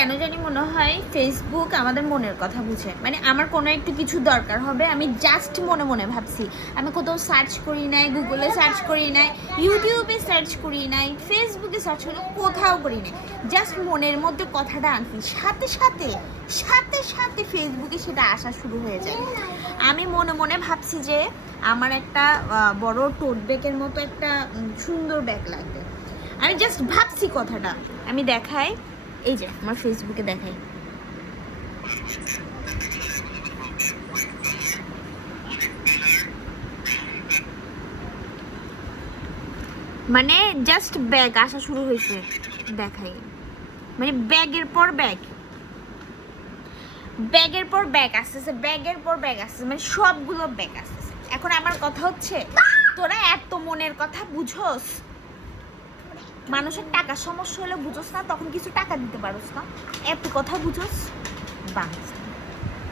কেন জানি মনে হয় ফেসবুক আমাদের মনের কথা বুঝে। মানে আমার কোনো একটু কিছু দরকার হবে, আমি জাস্ট মনে মনে ভাবছি, আমি কোথাও সার্চ করি নাই, গুগলে সার্চ করি নাই, ইউটিউবে সার্চ করি নাই, ফেসবুকে সার্চ করি, কোথাও করি নাই, জাস্ট মনের মধ্যে কথাটা আনছি, সাথে সাথে সাথে সাথে ফেসবুকে সেটা আসা শুরু হয়ে যায়। আমি মনে মনে ভাবছি যে আমার একটা বড় টোট ব্যাগের মতো একটা সুন্দর ব্যাগ লাগবে। আমি জাস্ট ভাবছি কথাটা, আমি দেখাই, এই যে আমার ফেসবুকে দেখাই, মানে জাস্ট ব্যাগ আসা শুরু হয়েছে, দেখাই, মানে ব্যাগের পর ব্যাগ, ব্যাগের পর ব্যাগ আসতেছে, ব্যাগের পর ব্যাগ আসতেছে, মানে সবগুলো ব্যাগ আসতেছে। এখন আমার কথা হচ্ছে, তোরা এত মনের কথা বুঝোস, মানুষের টাকার সমস্যা হলে বুঝোস না, তখন কিছু টাকা দিতে পারোস না, এত কথা বুঝোস বাংলাদেশ।